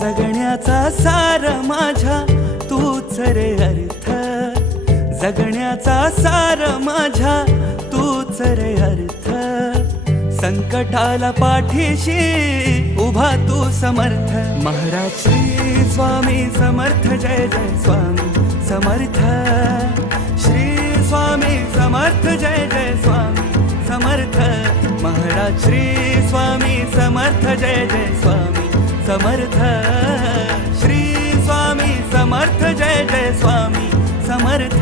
जगण्याचा सार माझ्या तूच रे अर्थ, जगण्याचा सार माझ्या तूच रे अर्थ. संकटाला पाठीशी उभा तू समर्थ. महाराज श्री स्वामी समर्थ, जय जय स्वामी समर्थ. श्री स्वामी समर्थ, जय जय स्वामी समर्थ. महाराज श्री स्वामी समर्थ, जय जय स्वामी समर्थ. श्री स्वामी समर्थ, जय जय स्वामी समर्थ.